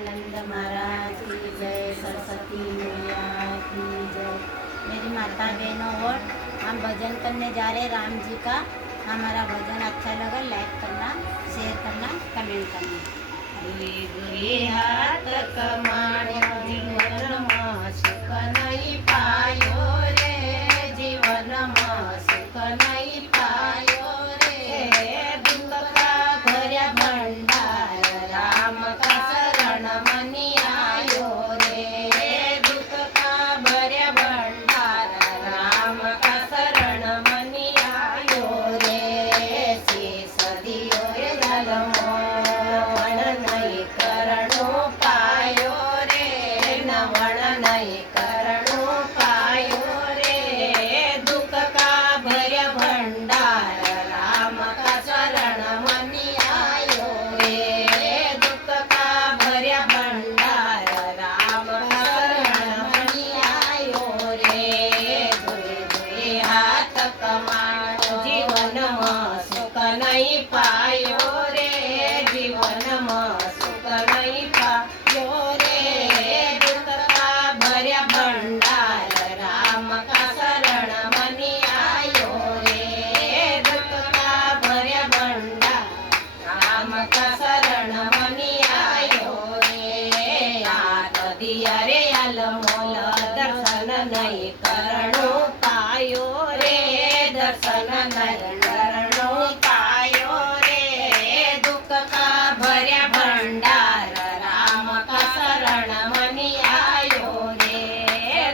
प्रेमानंद महाराज की जय, सरस्वती मैया की जय। मेरी माता बहनों और हम भजन करने जा रहे राम जी का। हमारा भजन अच्छा लगा लाइक करना, शेयर करना, कमेंट करना। दुई दुई हाथ कमाण्यो जीवનમાં સુખ નહીં પાયો રે, જીવનમાં સુખ નહીં પાયો રે। દુઃખ કા ભર્યા ભંડાર રામ કા શરણ મની આયો રે। દુઃખ કા ભર્યા ભંડાર રામ કા શરણ મની આયો રે। શીશ દિયો રે જલમો કરણું પાયો રે, નવણ નહીં કરણું પાયો રે। દુઃખ કા ભર્યા ભંડાર રામ કા શરણ મની આયો રે। દુઃખ કા ભર્યા ભંડાર રામ કા શરણ મની આયો રે। ધોઈ ધોઈ હાથ કમાણો જીવનમાં સુખ નહીં પાયો રે, જીવનમાં સુખ નહીં પાયો રે। દુઃખ કા ભર્યા ભંડાર રામ કા શરણ મની આયો રે। દુઃખ કા ભર્યા ભંડાર રામ કા શરણ મની આયો રે। આત દિયા રે આલમોલ દર્શન નહીં કરણું પાયો રે, દર્શન નહીં કરણું પાયો રે। દુઃખ કા ભર્યા ભંડાર રામ કા શરણ મની આયો રે।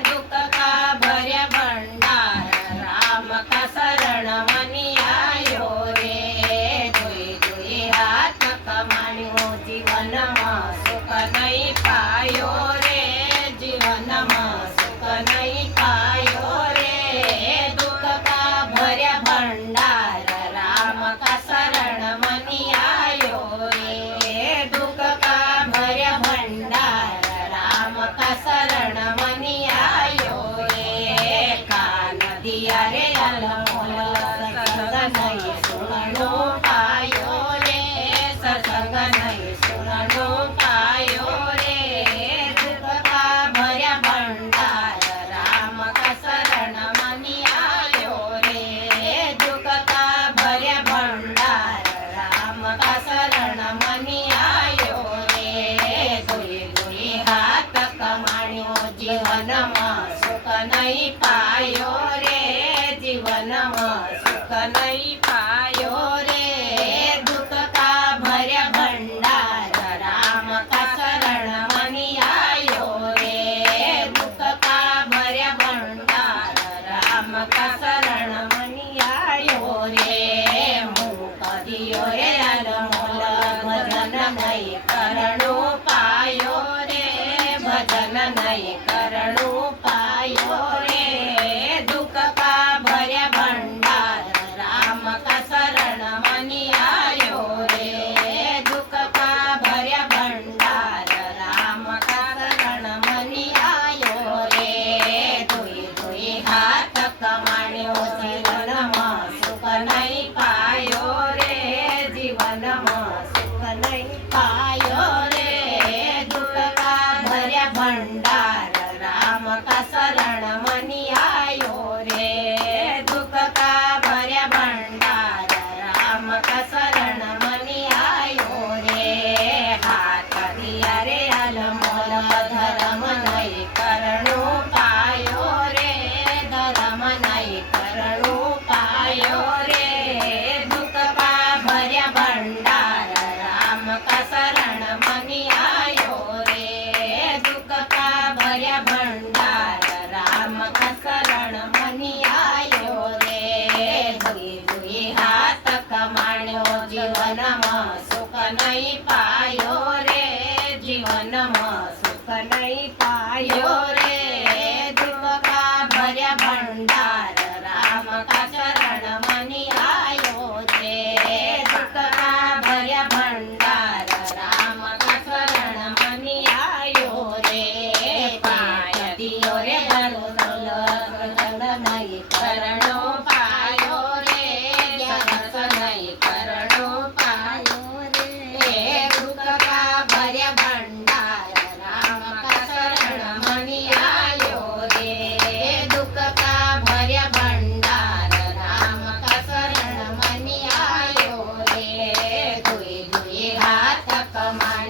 દુઃખ કા ભર્યા ભંડાર રામ કા શરણ મની આયો રે। ધોઈ ધોઈ હાથ કમાણ્યો જીવનમાં સુખ નહીં પાયો રે, જીવનમાં સુખ નહીં પાયો રે। દુઃખ કા ભર્યા ભંડાર રામ કા શરણ મની આયો રે। દુઃખ કા ભર્યા ભંડાર રામ કા શરણ મની આયો રે। કાન દિયા રે અલમોલ સત્સંગ નહીં સુણનો પાયો રે, સત્સંગ નહીં સુણનો પાયો રે। દુઃખ કા ભર્યા ભંડાર રામ કા શરણ મની આયો રે। દુઃખ કા ભર્યા ભંડાર રામ કા શરણ મની આયો રે। ધોઈ ધોઈ હાથ કમાણ્યો જીવનમાં સુખ નહીં પાયો રે, જીવનમાં સુખ નહીં પાયો રે। દુઃખ કા ભર્યા ભંડાર રામ કા શરણ મની આયો રે। દુઃખ કા ભર્યા ભંડાર રામ કા શરણ મની આયો રે। મુખ દિયો રે અનમોલ ભજન નહીં કરણું પાયો રે, ભજન નહીં કરણું પાયો રે। દુઃખ કા ભર્યા ભંડાર રામ કા શરણ મની આયો રે। દુઃખ કા ભર્યા ભંડાર રામ કા શરણ મની આયો રે। ધોઈ ધોઈ હાથ કમાણ્યો જીવનમાં સુખ નહીં પાયો રે, જીવનમાં સુખ નહીં પાયો રે। દુઃખ કા ભર્યા ભંડાર રામ કા શરણ મની આયો રે। દુઃખ કા ભર્યા ભંડાર રામ કા શરણ મની આયો રે। હાથ દિયા રે અલમોલ ધર્મ નહીં કરણું પાયો રે, ધર્મ નહીં કરણું પાયો રે। દુઃખ કા ભર્યા ભંડાર રામ કા શરણ મની આયો રે। દુઃખ કા માય